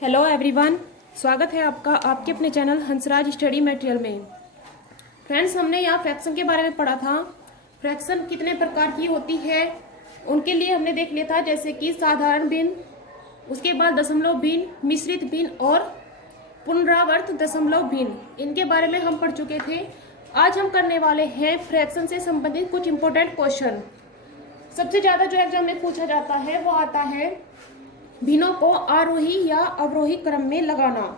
Hello everyone, स्वागत है आपका आपके अपने चैनल हंसराज स्टडी मटेरियल में। फ्रेंड्स, हमने यहाँ फ्रैक्शन के बारे में पढ़ा था। फ्रैक्शन कितने प्रकार की होती है उनके लिए हमने देख लिया था, जैसे कि साधारण भिन्न, उसके बाद दशमलव भिन्न, मिश्रित भिन्न और पुनरावर्त दशमलव भिन्न। इनके बारे में हम पढ़ चुके थे। आज हम करने वाले हैं फ्रैक्शन से संबंधित कुछ इंपॉर्टेंट क्वेश्चन। सबसे ज्यादा जो एग्जाम में पूछा जाता है वो आता है भिन्नों को आरोही या अवरोही क्रम में लगाना,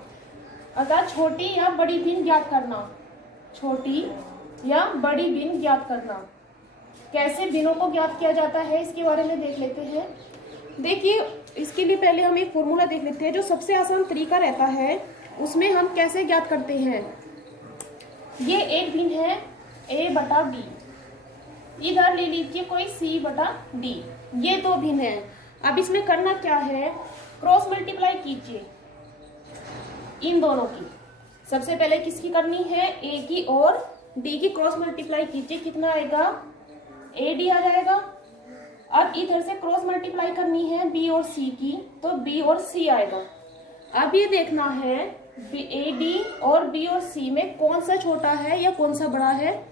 अर्थात छोटी या बड़ी भिन्न ज्ञात करना। छोटी या बड़ी भिन्न ज्ञात करना, कैसे भिन्नों को ज्ञात किया जाता है इसके बारे में देख लेते हैं। देखिए, इसके लिए पहले हम एक फॉर्मूला देख लेते हैं। जो सबसे आसान तरीका रहता है उसमें हम कैसे ज्ञात करते हैं। ये एक भिन्न है a बटा b, इधर ले लीजिए कोई c बटा d। ये दो भिन्न है। अब इसमें करना क्या है, क्रॉस मल्टीप्लाई कीजिए इन दोनों की। सबसे पहले किसकी करनी है, a की और d की क्रॉस मल्टीप्लाई कीजिए। कितना आएगा, ad आ जाएगा। अब इधर से क्रॉस मल्टीप्लाई करनी है b और c की, तो b और c आएगा। अब ये देखना है ad और b और c में कौन सा छोटा है या कौन सा बड़ा है।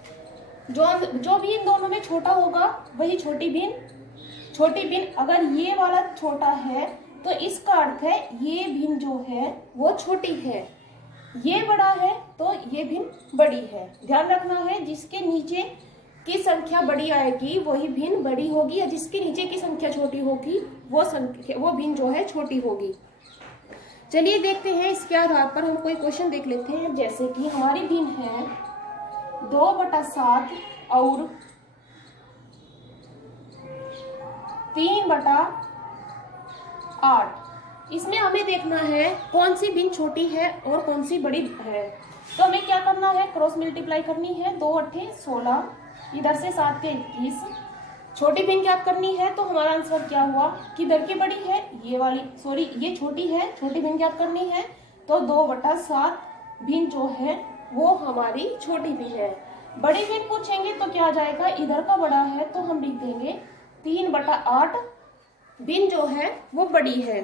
जो भी इन दोनों में छोटा होगा वही छोटी भिन्न। छोटी भिन्न अगर ये वाला छोटा है तो इसका अर्थ है ये भिन्न जो है वो छोटी है। ये बड़ा है तो ये भिन्न बड़ी है। ध्यान रखना है, जिसके नीचे की संख्या बड़ी आएगी वही भिन्न बड़ी होगी, या जिसके नीचे की संख्या छोटी होगी वो भिन्न जो है छोटी होगी। चलिए देखते हैं, इसके आधार पर हम कोई क्वेश्चन देख लेते हैं। जैसे कि हमारी भिन्न है 2/7 और 3/8। इसमें हमें देखना है कौन सी भिन्न छोटी है और कौन सी बड़ी है। तो हमें क्या करना है, क्रॉस मल्टीप्लाई करनी है। 2 8 16, इधर से 7 के 21। छोटी भिन्न ज्ञात करनी है तो हमारा आंसर क्या हुआ, किधर की बड़ी है, ये वाली, सॉरी ये छोटी है। छोटी भिन्न ज्ञात करनी है तो 2/7 भिन्न जो है वो हमारी छोटी भिन्न है। बड़ी भिन्न पूछेंगे तो क्या आ जाएगा, इधर का बड़ा है तो हम लिख देंगे 3/8 भिन्न जो है वो बड़ी है।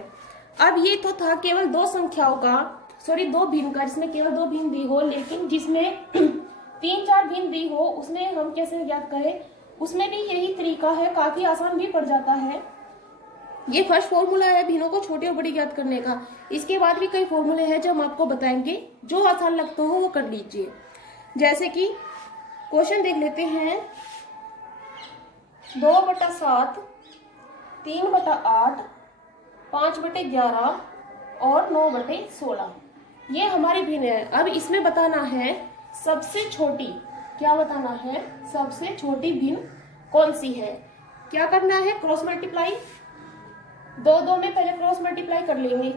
अब ये तो था केवल दो संख्याओं का, सॉरी दो भिन्न का, जिसमें केवल दो भिन्न दी हो। लेकिन जिसमें 3-4 भिन्न दी हो उसमें हम कैसे ज्ञात करें, उसमें भी यही तरीका है। काफी आसान भी पड़ जाता है। ये फर्स्ट फॉर्मूला है भिन्नों को छोटी और बड़ी ज्ञात करने का। इसके बाद भी कई फॉर्मूले हैं जो हम आपको बताएंगे, जो आसान लगता हो वो कर लीजिए। जैसे कि क्वेश्चन देख लेते हैं, 2/7, 3/8, 5/11 और 9/16 ये हमारी भिन्न है। अब इसमें बताना है सबसे छोटी, क्या बताना है, सबसे छोटी भिन्न कौन सी है। क्या करना है, क्रॉस मल्टीप्लाई। 2 में पहले क्रॉस मल्टीप्लाई कर लेंगे।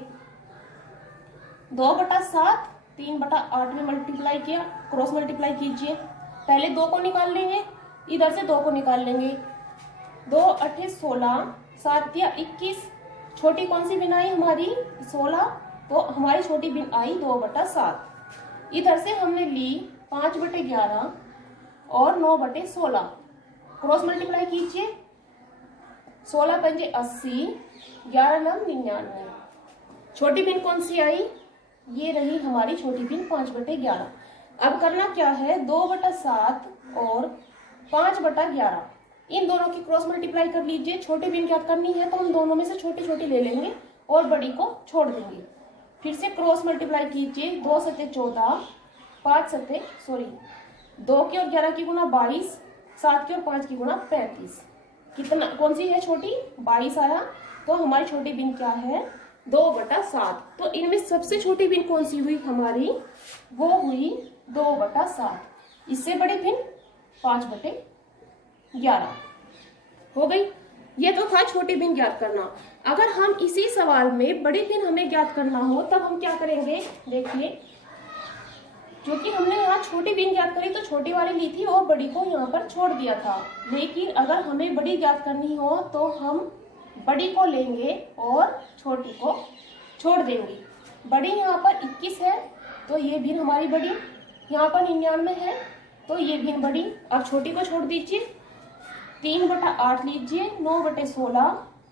2/7 3/8 में मल्टीप्लाई किया, क्रॉस मल्टीप्लाई कीजिए। पहले 2 को निकाल लेंगे, इधर से 2 को निकाल लेंगे। 2 8 16, 7 या 21। छोटी कौन सी भिन्न आई हमारी, 16, तो हमारी छोटी भिन्न आई 2/7। इधर से हमने ली 5/11 और 9/16। क्रॉस मल्टीप्लाई कीजिए। 16 पंजे 80, 11 9 99। छोटी भिन्न कौन सी आई, ये रही हमारी छोटी भिन्न 5/11। अब करना क्या है, 2/7 और 5/11 इन दोनों की क्रॉस मल्टीप्लाई कर लीजिए। छोटी भिन्न ज्ञात करनी है तो हम दोनों में से छोटी छोटी ले लेंगे और बड़ी को छोड़ देंगे। फिर से क्रॉस मल्टीप्लाई कीजिए। 2 7 14, 5 7 सॉरी 2 की और 11 की गुना 22, 7 की और 5 की गुना 35। कितना कौन सी है छोटी, 22 आया। तो हमारी छोटी भिन्न क्या है, 2/7। तो इनमें सबसे छोटी भिन्न कौन सी हुई हमारी, वो हुई 2/7। इससे बड़ी भिन्न 5/11 हो गई। ये तो था छोटी भिन्न ज्ञात करना। अगर हम इसी सवाल में बड़ी भिन्न हमें ज्ञात करना हो तब हम क्या करेंगे, देखिए, क्योंकि हमने यहाँ छोटी भिन्न ज्ञात करी तो छोटी वाली ली थी और बड़ी को यहाँ पर छोड़ दिया था। लेकिन अगर हमें बड़ी ज्ञात करनी हो तो हम बड़ी को लेंगे और छोटी को छोड़ देंगे। बड़ी यहाँ पर 21 है तो ये भिन्न हमारी बड़ी, यहाँ पर 99 है तो ये भिन्न बड़ी। अब छोटी को छोड़ दीजिए। 3/8 लीजिए, 9/16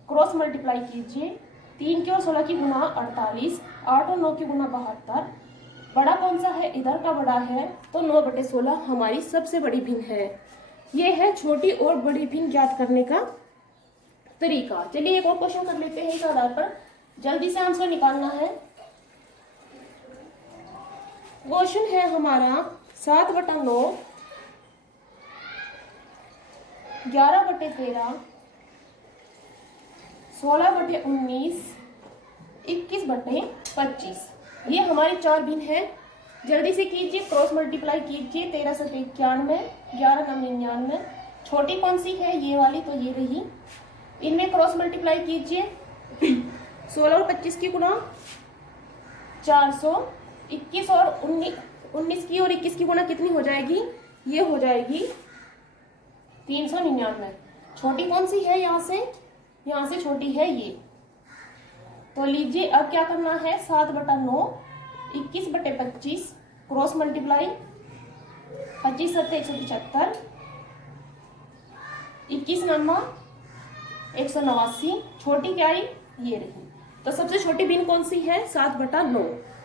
क्रॉस मल्टीप्लाई कीजिए। 3 की और 16 की गुना 48, 8 और 9 की गुना 72। बड़ा कौन सा है? इधर का बड़ा है, तो 9/16 हमारी सबसे बड़ी भिन्न है। ये है छोटी और बड़ी भिन्न ज्ञात करने का तरीका। चलिए एक और क्वेश्चन कर लेते हैं इस आधार पर, जल्दी से आंसर निकालना है। क्वेश्चन है हमारा 7/9, 11/13, 16/19, 21/25। ये हमारी 4 भिन्न है। जल्दी से कीजिए, क्रॉस मल्टीप्लाई कीजिए। 13 से 91, 11 9 99। छोटी कौन सी है? ये वाली, तो ये रही। इनमें क्रॉस मल्टीप्लाई कीजिए। 16 और 25 की गुना 400, 21 और 19 की और 21 की गुना कितनी हो जाएगी? ये हो जाएगी 399। छोटी कौन सी है? यहाँ से छोटी है ये। तो लीजिए अब क्या करना है, 7/9, 21/25, क्रॉस मल्टीप्लाई, 25 7 175, 21 9 189। छोटी क्या आई? ये रही। तो सबसे छोटी भिन्न कौन सी है? 7/9।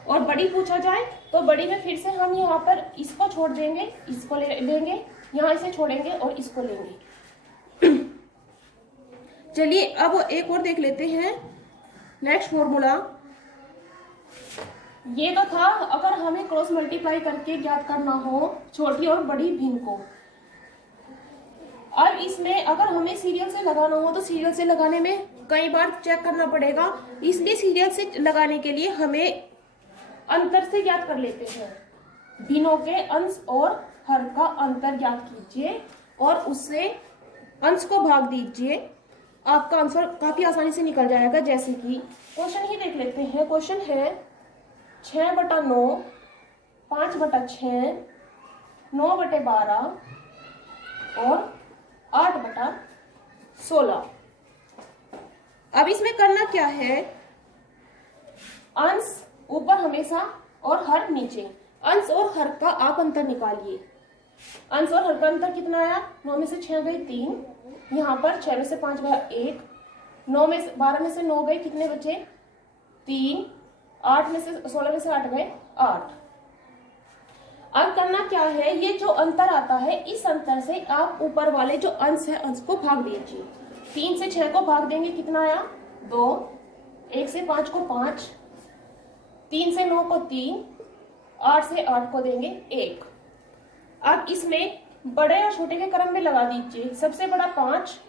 और बड़ी पूछा जाए तो बड़ी में फिर से हम यहाँ पर इसको छोड़ देंगे, इसको लेंगे, यहाँ इसे छोड़ेंगे और इसको लेंगे। चलिए अब एक और देख लेते हैं। नेक्स्ट फॉर्मूला ये तो था अगर हमें क्रॉस मल्टीप्लाई करके ज्ञात करना हो छोटी और बड़ी भिन्न को। अब इसमें अगर हमें सीरियल से लगाना हो तो सीरियल से लगाने में कई बार चेक करना पड़ेगा, इसलिए सीरियल से लगाने के लिए हमें अंतर से ज्ञात कर लेते हैं। भिन्नों के अंश और हर का अंतर ज्ञात कीजिए और उससे अंश को भाग दीजिए। आपका आंसर काफी आसानी से निकल जाएगा। जैसे कि क्वेश्चन ही देख लेते हैं। क्वेश्चन है 6/9, 5/6, 9/12 और 8/16। अब इसमें करना क्या है, अंश ऊपर हमेशा और हर नीचे। अंश और हर का आप अंतर निकालिए। अंश और हर का अंतर कितना आया? 9 में से 6 गए 3, यहाँ पर 6 में से 5 गया 1, 12 में से 9 गए, कितने बचे? 3, 8 में से 16 में से 8 गए 8। अब करना क्या है, ये जो अंतर आता है इस अंतर से आप ऊपर वाले जो अंश है अंश को भाग दीजिए। 3 से 6 को भाग देंगे, कितना आया? 2, 1 से 5 को 5, 3 से 9 को 3, 8 से 8 को देंगे 1। अब इसमें बड़े और छोटे के क्रम में लगा दीजिए। सबसे बड़ा 5।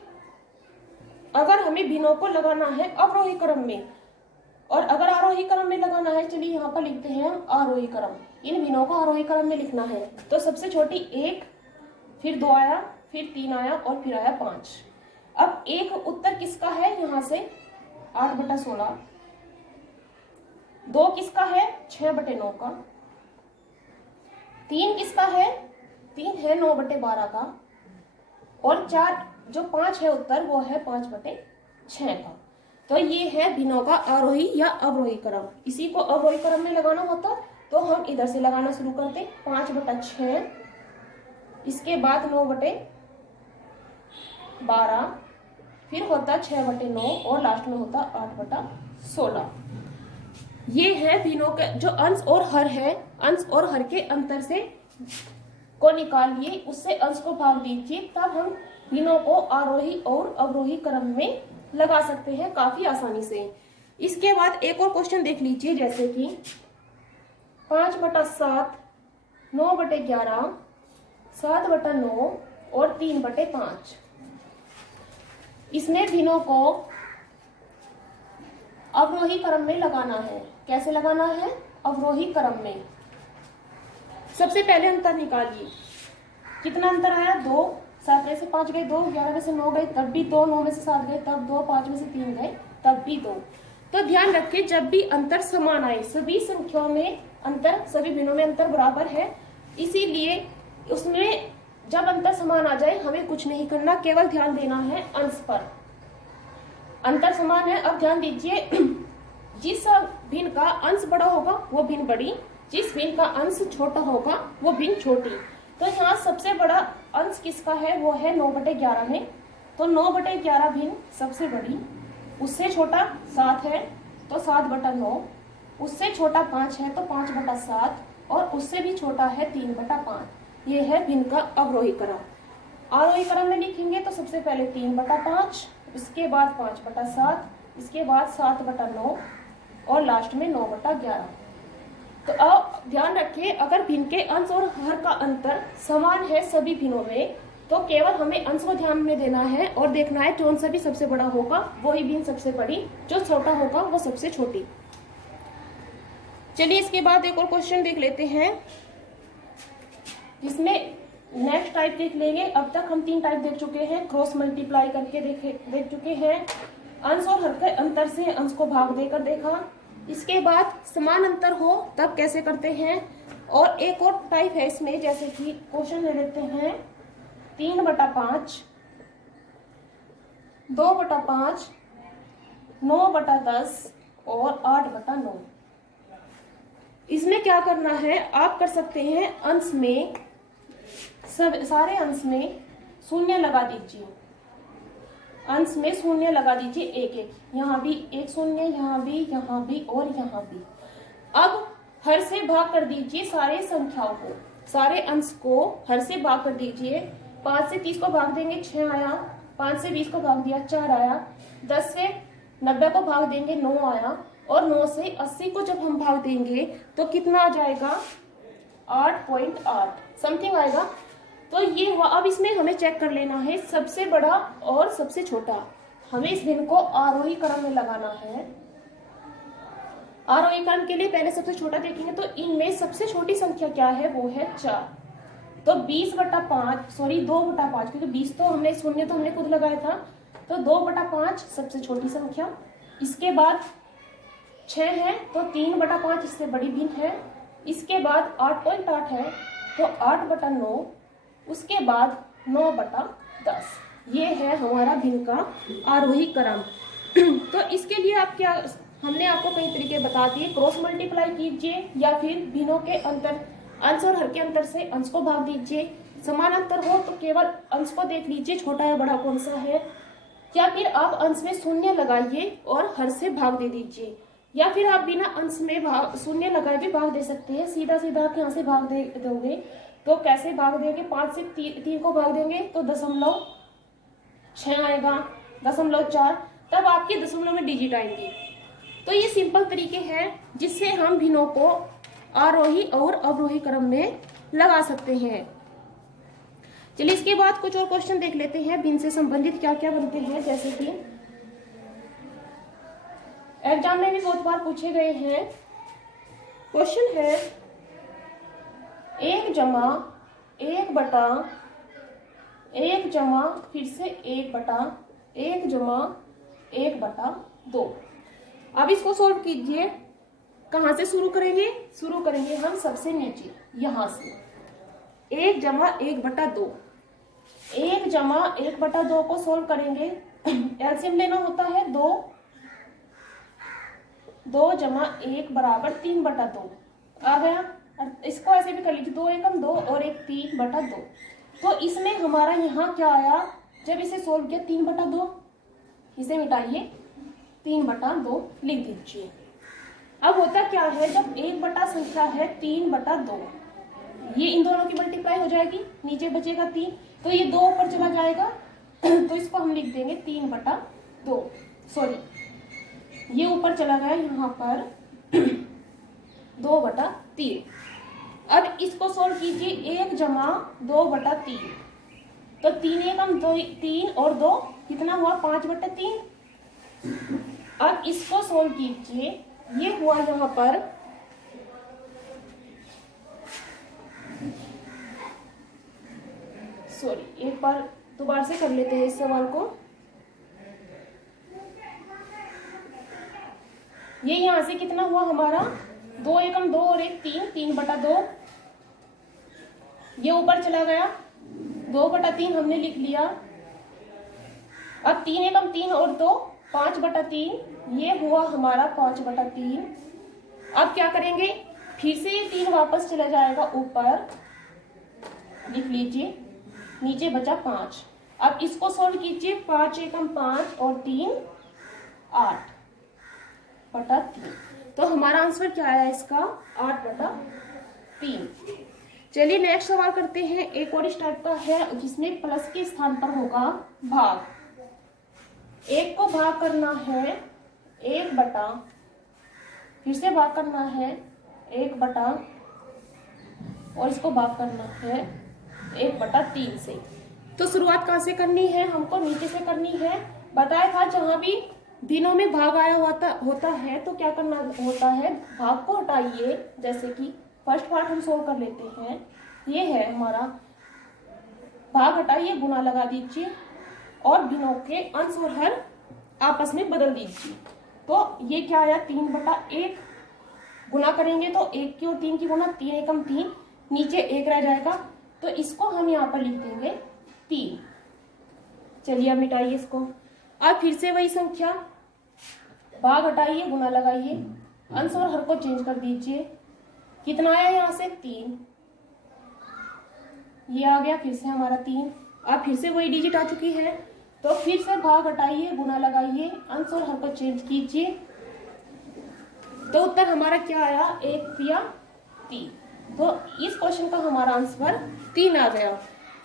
अगर हमें भिन्नों को लगाना है अवरोही क्रम में और अगर आरोही क्रम में लगाना है, चलिए यहाँ पर लिखते हैं हम आरोही क्रम। इन भिन्नों को आरोही क्रम में लिखना है तो सबसे छोटी 1, फिर 2 आया, फिर 3 आया और फिर आया 5। अब एक उत्तर किसका है? यहाँ से 8/16। 2 किसका है? 6/9 का। 3 किसका है? 3 है 9/12 का। और 4 जो 5 है उत्तर वो है 5/6 का। तो ये है भिन्नों का आरोही या अवरोही क्रम। इसी को अवरोही क्रम में लगाना होता तो हम इधर से लगाना शुरू करते। 5/6, इसके बाद 9/12, फिर होता 6/9 और लास्ट में होता 8/16। ये है भिन्नों के जो अंश और हर है। अंश और हर के अंतर से को निकालिए, उससे अंश को भाग दीजिए, तब हम भिन्नों को आरोही और अवरोही क्रम में लगा सकते हैं काफी आसानी से। इसके बाद एक और क्वेश्चन देख लीजिए, जैसे कि 5/7, 9/11, 7/9 और 3/5। इसमें भिन्नों को अवरोही क्रम में लगाना है। कैसे लगाना है? अवरोही क्रम में। सबसे पहले अंतर निकालिए। कितना अंतर आया? 2। 7 में से 5 गए 2, 11 में से 9 गए तब भी 2, 9 में से 7 गए तब 2, 5 में से 3 गए तब भी 2। तो ध्यान रखें, जब भी अंतर समान आए, सभी संख्याओं में अंतर, सभी भिन्नों में अंतर बराबर है, इसीलिए उसमें जब अंतर समान आ जाए हमें कुछ नहीं करना, केवल ध्यान देना है अंश पर। अंतर समान है। अब ध्यान दीजिए, जिस भिन्न का अंश बड़ा होगा वो भिन्न बड़ी, जिस भिन्न का अंश छोटा होगा वो भिन्न छोटी। तो यहाँ सबसे बड़ा अंश किसका है? वो है 9/11 में। तो 9/11 भिन्न सबसे बड़ी, उससे छोटा 7 है, तो 7/9, उससे छोटा 5 है तो 5/7, और उससे भी छोटा है 3/5। ये है भिन्न का अवरोही क्रम। आरोही क्रम में लिखेंगे तो सबसे पहले 3/5, इसके बाद 5/7, इसके बाद 7/9 और लास्ट में 9/11। तो अब ध्यान रखिए, अगर भिन्न के अंश और हर का अंतर समान है सभी भिन्नों में, तो केवल हमें अंश को ध्यान में देना है और देखना है कौन सा भी सबसे बड़ा होगा वही भिन्न सबसे बड़ी, जो छोटा होगा वो सबसे छोटी। चलिए इसके बाद एक और क्वेश्चन देख लेते हैं, जिसमें नेक्स्ट टाइप देख लेंगे। अब तक हम 3 टाइप देख चुके हैं, क्रॉस मल्टीप्लाई करके देख चुके हैं, अंश और हर के अंतर से अंश को भाग देकर देखा, इसके बाद समान अंतर हो तब कैसे करते हैं, और एक और टाइप है इसमें, जैसे कि क्वेश्चन ले लेते हैं 3/5, 2/5, 9/10 और 8/9। इसमें क्या करना है, आप कर सकते हैं अंश में सारे अंश में शून्य लगा दीजिए, अंश में शून्य लगा दीजिए एक एक, यहाँ भी एक शून्य, यहाँ भी और यहाँ भी। अब हर से भाग कर दीजिए सारे संख्याओं को, सारे अंश को हर से भाग कर दीजिए। 5 से 30 को भाग देंगे 6 आया, 5 से 20 को भाग दिया 4 आया, 10 से 90 को भाग देंगे 9 आया, और 9 से 80 को जब हम भाग देंगे तो कितना आ जाएगा, 8.8 समथिंग आएगा। तो ये हुआ। अब इसमें हमें चेक कर लेना है सबसे बड़ा और सबसे छोटा। हमें इस भिन्न को आरोही क्रम में लगाना है। आरोही क्रम के लिए पहले सबसे छोटा देखेंगे तो इनमें सबसे छोटी संख्या क्या है, वो है 4। तो 2/5, क्योंकि 20 तो हमने शून्य तो हमने खुद लगाया था, तो 2/5 सबसे छोटी संख्या। इसके बाद 6 है तो 3/5 इससे बड़ी भिन्न है। इसके बाद 8.8 है तो 8/9, उसके बाद 9/10। ये है हमारा भिन्न का आरोही क्रम। तो इसके लिए आप क्या, हमने आपको कई तरीके बता दिए, क्रॉस मल्टीप्लाई कीजिए या फिर भिन्नों के अंतर, अंश और हर के अंतर से अंश को भाग दीजिए। समान अंतर हो तो केवल अंश को देख लीजिए छोटा या बड़ा कौन सा है, या फिर आप अंश में शून्य लगाइए और हर से भाग दे दीजिए, या फिर आप बिना अंश में शून्य लगाए भी भाग दे सकते हैं। सीधा सीधा आप यहाँ से भाग दे दोगे तो कैसे भाग देंगे, 5 से 3 को भाग देंगे तो 0.6 आएगा, 0.4, तब आपके दशमलव में डिजिट आएंगे। तो ये सिंपल तरीके हैं जिससे हम भिन्नों को आरोही और अवरोही क्रम में लगा सकते हैं। चलिए इसके बाद कुछ और क्वेश्चन देख लेते हैं, भिन्न से संबंधित क्या क्या बनते हैं, जैसे कि एग्जाम में भी बहुत बार पूछे गए हैं। क्वेश्चन है 1 जमा 1 बटा 1 जमा फिर से 1 बटा 1 जमा 1 बटा 2। अब इसको सोल्व कीजिए। कहाँ से शुरू करेंगे, शुरू करेंगे हम सबसे नीचे यहां से। 1 जमा 1 बटा 2, 1 जमा 1 बटा 2 को सोल्व करेंगे। एलसीएम लेना होता है 2, 2 जमा 1 बराबर 3/2 आ गया। इसको ऐसे भी कर लीजिए, 2 एकम 2 और 1 3/2। तो इसमें हमारा यहाँ क्या आया, जब इसे सोल्व किया 3/2, इसे मिटाइए 3/2 लिख दीजिए। अब होता क्या है, जब 1 बटा संख्या है 3/2, ये इन दोनों की मल्टीप्लाई हो जाएगी, नीचे बचेगा 3, तो ये 2 ऊपर चला जाएगा। तो इसको हम लिख देंगे 3/2, सॉरी ये ऊपर चला गया यहाँ पर 2/3। अब इसको सोल्व कीजिए, 1 जमा 2/3, तो 3 एकम 3 और 2 कितना हुआ 5/3। अब इसको सोल्व कीजिए, ये हुआ यहाँ पर सॉरी एक बार दोबारा से कर लेते हैं इस सवाल को। ये यहाँ से कितना हुआ हमारा 2 एकम 2 और 1 3, 3/2, ये ऊपर चला गया 2/3 हमने लिख लिया। अब 3 एकम 3 और 2 5/3, ये हुआ हमारा 5/3। अब क्या करेंगे, फिर से ये 3 वापस चला जाएगा ऊपर, लिख लीजिए, नीचे बचा 5। अब इसको सोल्व कीजिए, 5 एकम 5 और 3 8। 8/3। तो हमारा आंसर क्या आया इसका? 8/3। चलिए नेक्स्ट सवाल करते हैं। एक और इस टाइप का है जिसमें प्लस के स्थान पर होगा भाग। एक को भाग करना है 1/, फिर से भाग करना है 1/, और इसको भाग करना है 1/3 से। तो शुरुआत कहाँ से करनी है? हमको नीचे से करनी है। बताया था जहां भी दिनों में भाग आया होता है तो क्या करना होता है? भाग को हटाइए। जैसे कि फर्स्ट पार्ट हम सोल्व कर लेते हैं। ये है हमारा भाग, हटाइए, गुना लगा दीजिए और दिनों के अंश और हर आपस में बदल दीजिए। तो ये क्या आया? 3/1। गुना करेंगे तो 1 की और 3 की गुना, 3 एकम 3, नीचे 1 रह जाएगा। तो इसको हम यहाँ पर लिख देंगे 3। चलिए अब मिटाइए इसको। अब फिर से वही संख्या, भाग हटाइए, गुना लगाइए, अंश और हर को चेंज कर दीजिए। कितना आया यहाँ से? 3। ये आ गया फिर से हमारा 3। अब फिर से वही डिजिट आ चुकी है। तो फिर से भाग हटाइए, गुना लगाइए, अंश और हर को चेंज कीजिए। तो उत्तर हमारा क्या आया? 1 या 3। तो इस क्वेश्चन का हमारा आंसर 3 आ गया।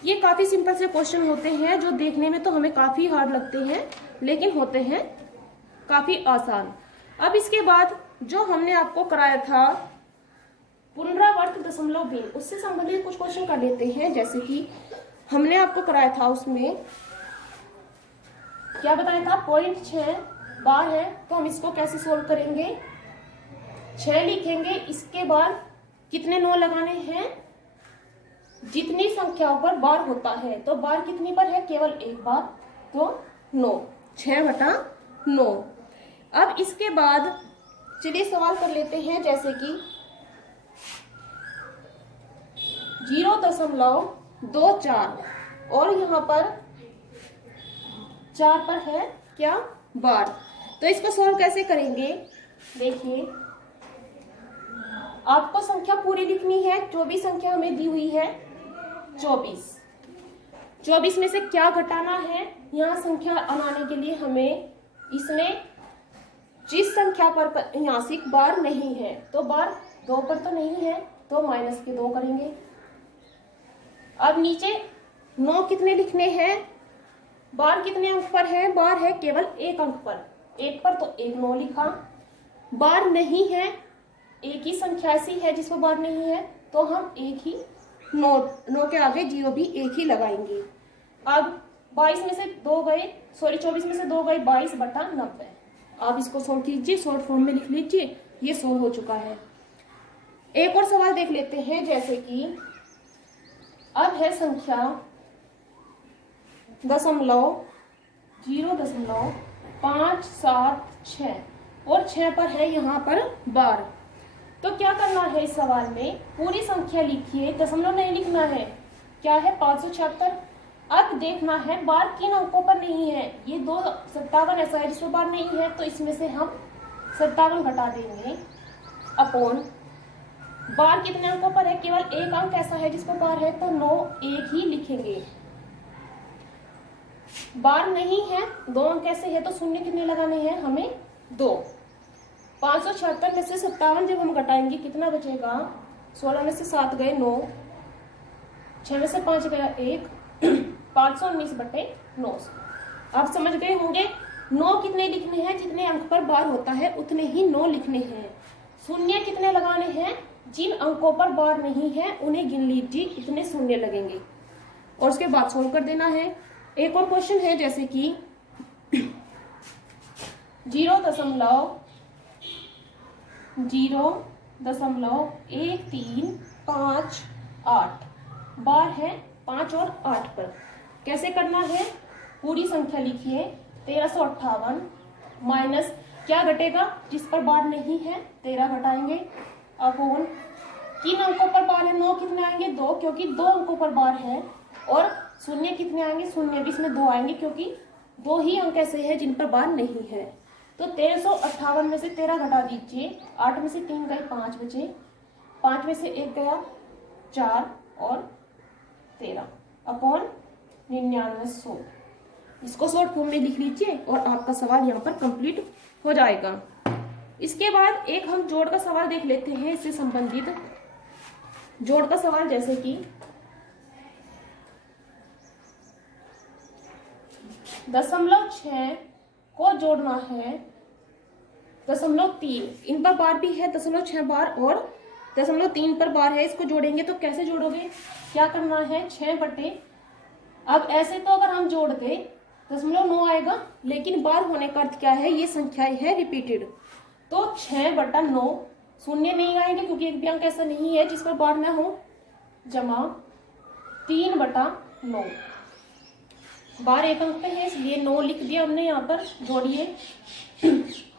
ये काफी सिंपल से क्वेश्चन होते हैं जो देखने में तो हमें काफी हार्ड लगते हैं, लेकिन होते हैं काफी आसान। अब इसके बाद जो हमने आपको कराया था पुनरावर्त दशमलव भिन्न, उससे संबंधित कुछ क्वेश्चन कर लेते हैं। जैसे कि हमने आपको कराया था, उसमें क्या बताया था? 0.6 बार है, तो हम इसको कैसे सोल्व करेंगे? 6 लिखेंगे, इसके बाद कितने 9 लगाने हैं? जितनी संख्याओं पर बार होता है, तो बार कितनी पर है? केवल एक बार, तो 9, 6/9। अब इसके बाद चलिए सवाल कर लेते हैं। जैसे कि 0.24 और यहाँ पर 4 पर है क्या? बार। तो इसको सोल्व कैसे करेंगे? देखिए, आपको संख्या पूरी लिखनी है। 24 संख्या हमें दी हुई है 24 में से क्या घटाना है? यहाँ संख्या बनाने के लिए हमें इसमें जिस संख्या पर यासिक बार नहीं है, तो बार 2 पर तो नहीं है, तो माइनस के 2 करेंगे। अब नीचे 9 कितने लिखने हैं? बार कितने अंक पर है? बार है केवल 1 अंक पर, 1 पर तो 1 9 लिखा। बार नहीं है, एक ही संख्या ऐसी है जिस पर बार नहीं है, तो हम एक ही 9 के आगे 0 भी एक ही लगाएंगे। अब 22 में से 2 गए, 24 में से 2 गए, 22/90। आप इसको सोल्व कीजिए, शॉर्ट फॉर्म में लिख लीजिए। ये सोल्व हो चुका है। एक और सवाल देख लेते हैं। जैसे कि अब है संख्या 0.576 और 6 पर है यहाँ पर बार। तो क्या करना है इस सवाल में? पूरी संख्या लिखिए, दशमलव नहीं लिखना है। क्या है? 576। अब देखना है बार किन अंकों पर नहीं है। ये 257 ऐसा है जिसमें बार नहीं है, तो इसमें से हम 57 घटा देंगे अपॉन बार कितने अंकों पर है? केवल एक अंक ऐसा है जिस पर बार है, तो 9 एक ही लिखेंगे। बार नहीं है, 2 अंक ऐसे है, तो शून्य कितने लगाने हैं हमें? 2। 576 में से 57 जब हम घटाएंगे कितना बचेगा? 16 में से 7 गए 9, 6 में से 5 गया 1, 519/9। आप समझ गए होंगे 9 कितने लिखने हैं? जितने अंक पर बार होता है उतने ही 9 लिखने हैं। शून्य कितने लगाने हैं? जिन अंकों पर बार नहीं है उन्हें गिन लीजिए, इतने शून्य लगेंगे और उसके बाद सोल्व कर देना है। एक और क्वेश्चन है। जैसे कि 0.01358 बार है 5 और 8 पर। कैसे करना है? पूरी संख्या लिखिए, 1358 माइनस क्या घटेगा? जिस पर बार नहीं है 13 घटाएंगे अपॉन किन अंकों पर बार है? 9 कितने आएंगे? 2, क्योंकि 2 अंकों पर बार है। और शून्य कितने आएंगे? शून्य भी इसमें 2 आएंगे, क्योंकि 2 ही अंक ऐसे हैं जिन पर बार नहीं है। तो 1358 में से 13 घटा दीजिए, 8 में से 3 गए 5 बचे, 5 में से 1 गया 4 और 13 अपॉन 9900। इसको शॉर्ट फॉर्म में लिख लीजिए और आपका सवाल यहाँ पर कंप्लीट हो जाएगा। इसके बाद एक हम जोड़ का सवाल देख लेते हैं इससे संबंधित। जोड़ का सवाल जैसे कि 0.6 को जोड़ना है 0.3, इन पर बार भी है 0.6 बार और 0.3 पर बार है। इसको जोड़ेंगे तो कैसे जोड़ोगे, क्या करना है 6 अब ऐसे तो अगर हम जोड़ दे 0.9 आएगा, लेकिन बार होने का अर्थ क्या है, ये संख्याएं है रिपीटेड, तो 6/9 शून्य नहीं आएंगे क्योंकि एक भी अंक ऐसा नहीं है जिस पर बार ना हो, जमा 3/9। बार एक अंक पे है इसलिए 9 लिख दिया हमने यहाँ पर। जोड़िए,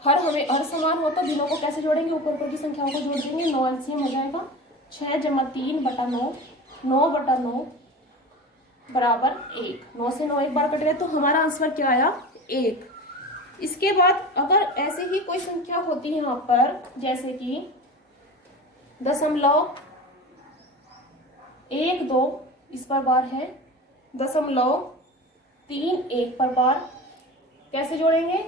हर समान हो तो दिनों को कैसे जोड़ेंगे, ऊपर की संख्याओं को जोड़ देंगे। 9 एलसीएम हो जाएगा 6 + 3/9, 9/9 बराबर 1। 9 से 9 एक बार कट गए तो हमारा आंसर क्या आया, 1। इसके बाद अगर ऐसे ही कोई संख्या होती है यहाँ पर, जैसे कि 0.12 इस पर बार है, 0.31 पर बार, कैसे जोड़ेंगे,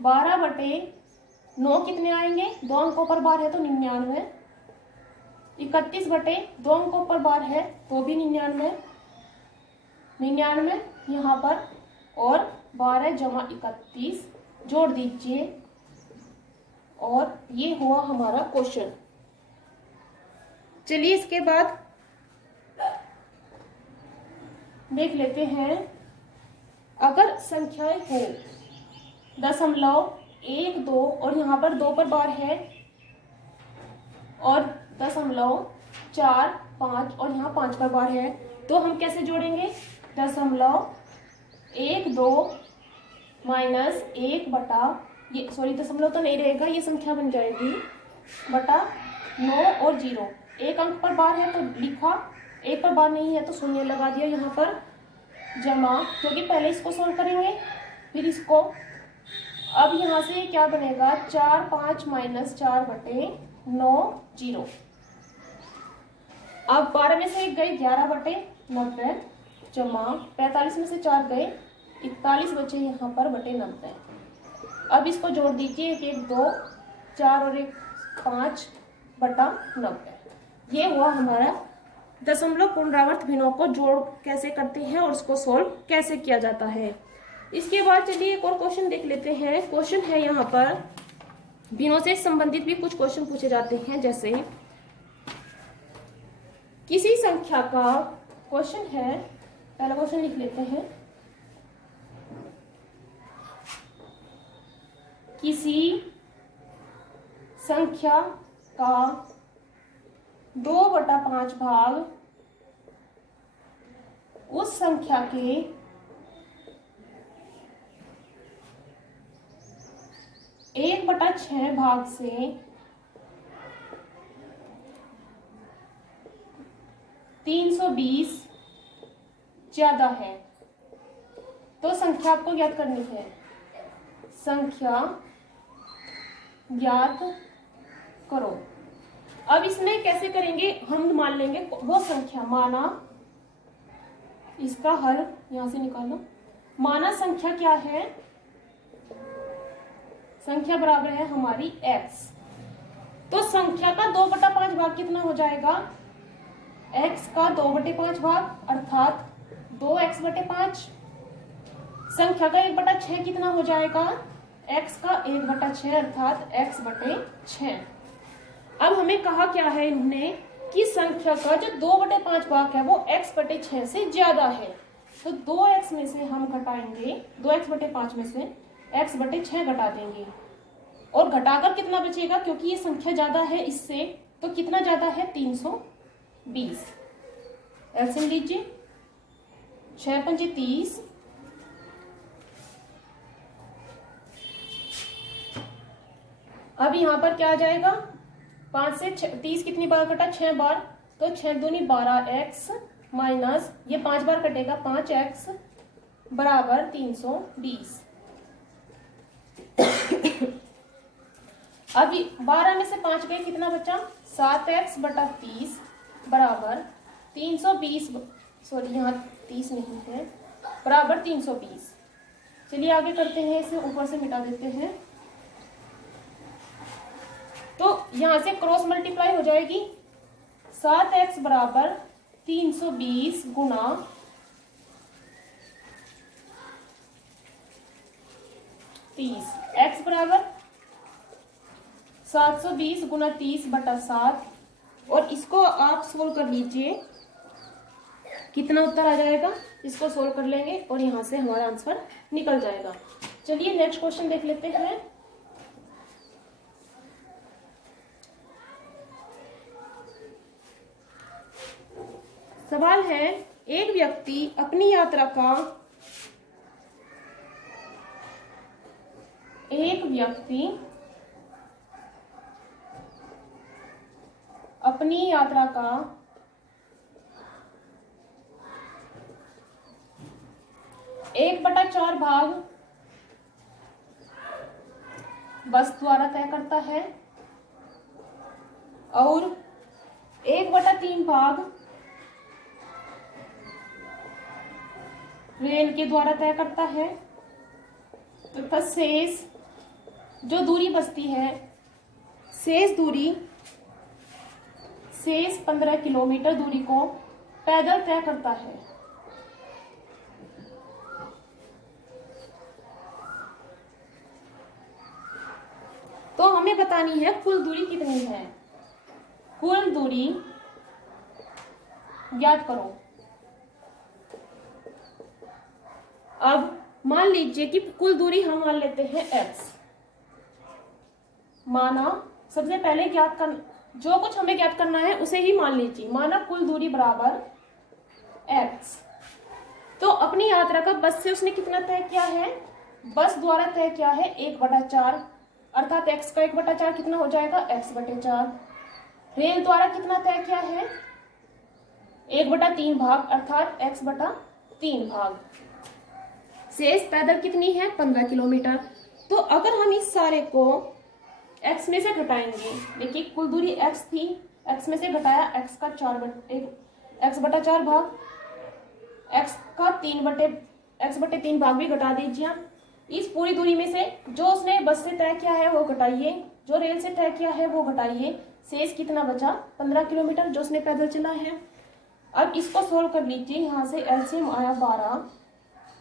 12/9 कितने आएंगे, 2 अंकों पर बार है तो 99, 31/2 अंकों पर बार है तो भी 99 यहाँ पर, और 12 + 31 जोड़ दीजिए और ये हुआ हमारा क्वेश्चन। चलिए इसके बाद देख लेते हैं, अगर संख्याएं हो 0.12 और यहाँ पर 2 पर बार है, और 0.4, 5 और यहाँ 5 पर बार है, तो हम कैसे जोड़ेंगे, 0.12 माइनस 1/, दशमलव तो नहीं रहेगा, ये संख्या बन जाएगी बटा 9 और 0। एक अंक पर बार है तो लिखा, एक पर बार नहीं है तो शून्य लगा दिया यहाँ पर, जमा, क्योंकि पहले इसको सोल्व करेंगे फिर इसको। अब यहाँ से क्या बनेगा, 4, 5 माइनस 4/9, 0। अब 12 में से 1 गए 11/90, जमा 45 में से 4 गए 41 बचे यहाँ पर बटे 90। अब इसको जोड़ दीजिए, 1, 1, 2, 4 और 1, 5/90। ये हुआ हमारा दशमलव पुनरावर्त भिन्नों को जोड़ कैसे करते हैं और उसको सोल्व कैसे किया जाता है। इसके बाद चलिए एक और क्वेश्चन देख लेते हैं। क्वेश्चन है यहाँ पर, भिन्नों से संबंधित भी कुछ क्वेश्चन पूछे जाते हैं, जैसे किसी संख्या का क्वेश्चन है, पहला क्वेश्चन लिख लेते हैं, किसी संख्या का 2/5 भाग उस संख्या के 1/6 भाग से 320 ज्यादा है, तो संख्या आपको ज्ञात करनी है। संख्या ज्ञात करो। अब इसमें कैसे करेंगे, हम मान लेंगे वो संख्या, माना, इसका हल यहां से निकालो, माना संख्या क्या है, संख्या बराबर है हमारी x। तो संख्या का 2/5 भाग कितना हो जाएगा, x का 2/5 भाग अर्थात 2x/5। संख्या का 1/6 कितना हो जाएगा, x का 1/6 अर्थात x/6। अब हमें कहा क्या है इन्होंने कि संख्या का जो 2/5 भाग है वो x/6 से ज्यादा है, तो 2x में से हम घटाएंगे, 2x/5 में से x/6 घटा देंगे और घटाकर कितना बचेगा, क्योंकि ये संख्या ज्यादा है इससे, तो कितना ज्यादा है 320। एलसीएम लीजिए, 6 × 5 = 30, अब यहाँ पर क्या आ जाएगा, 5 से 30 कितनी बार कटा, 6 बार, तो 6 दूनी 12x माइनस ये 5 बार कटेगा 5x बराबर 320। अब 12 में से 5 गए कितना बचा, 7x/30 बराबर 320, सॉरी यहाँ 30 नहीं है, बराबर 320। चलिए आगे करते हैं, इसे ऊपर से मिटा देते हैं। तो यहां से क्रॉस मल्टीप्लाई हो जाएगी। 7x बराबर 320 गुना 30, x बराबर 720 गुना 30 बटा 7। और इसको आप सोल्व कर लीजिए, कितना उत्तर आ जाएगा, इसको सोल्व कर लेंगे और यहाँ से हमारा आंसर निकल जाएगा। चलिए नेक्स्ट क्वेश्चन देख लेते हैं। सवाल है, एक व्यक्ति अपनी यात्रा का एक बटा 4 भाग बस द्वारा तय करता है और 1/3 भाग रेल के द्वारा तय करता है, तथा शेष जो दूरी बचती है, शेष 15 किलोमीटर दूरी को पैदल तय करता है। तो हमें बतानी है कुल दूरी कितनी है। कुल दूरी ज्ञात करो। अब मान लीजिए कि कुल दूरी हम मान लेते हैं x। माना सबसे पहले ज्ञात कर, जो कुछ हमें ज्ञात करना है उसे ही मान लीजिए। माना कुल दूरी बराबर x। तो अपनी यात्रा का बस से उसने कितना तय किया है, बस द्वारा तय किया है 1/4, अर्थात x का 1/4 कितना हो जाएगा, x/4। रेल द्वारा कितना तय किया है, 1/3 भाग, अर्थात x/3 भाग। शेष पैदल कितनी है, 15 किलोमीटर। तो अगर हम इस सारे को x में से घटाएंगे, देखिए कुल दूरी x थी, x में से घटाया x का 4/4 भाग, x का 3/3 भाग भी घटा दीजिए। इस पूरी दूरी में से जो उसने बस से तय किया है वो घटाइए, जो रेल से तय किया है वो घटाइए। शेष कितना बचा, 15 किलोमीटर जो उसने पैदल चला है। अब इसको सोल्व कर लीजिए। यहाँ से एलसीएम आया 12,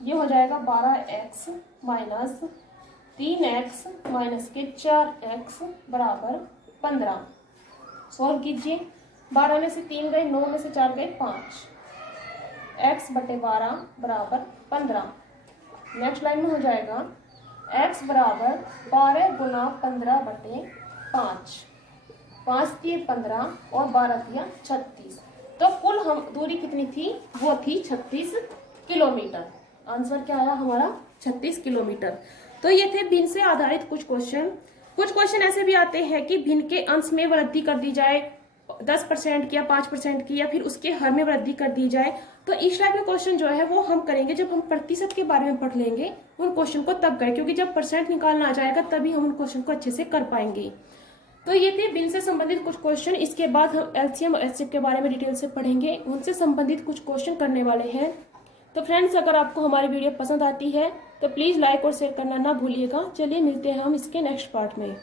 ये हो जाएगा 12x माइनस 3x माइनस के 4x बराबर 15। सोल्व कीजिए, 12 में से 3 गए, 9 में से 4 गए 5, x/12 बराबर 15। नेक्स्ट लाइन में हो जाएगा x बराबर 12 गुना 15/5, 5 दिए 15 और 12 दिया 36। तो कुल हम दूरी कितनी थी, वो थी 36 किलोमीटर। आंसर क्या आया हमारा, 36 किलोमीटर। तो ये थे भिन्न से आधारित कुछ क्वेश्चन। कुछ क्वेश्चन ऐसे भी आते हैं कि भिन्न के अंश में वृद्धि कर दी जाए, 10% की या 5% की, या फिर उसके हर में वृद्धि कर दी जाए। तो इस टाइप के क्वेश्चन जो है वो हम करेंगे जब हम प्रतिशत के बारे में पढ़ लेंगे उन क्वेश्चन को, तब करें, क्योंकि जब परसेंट निकालना आ जाएगा तभी हम उन क्वेश्चन को अच्छे से कर पाएंगे। तो ये थे भिन्न से संबंधित कुछ क्वेश्चन। इसके बाद हम एलसीएम और एचसीएफ के बारे में डिटेल से पढ़ेंगे, उनसे संबंधित कुछ क्वेश्चन करने वाले हैं। तो फ्रेंड्स, अगर आपको हमारी वीडियो पसंद आती है तो प्लीज़ लाइक और शेयर करना ना भूलिएगा। चलिए मिलते हैं हम इसके नेक्स्ट पार्ट में।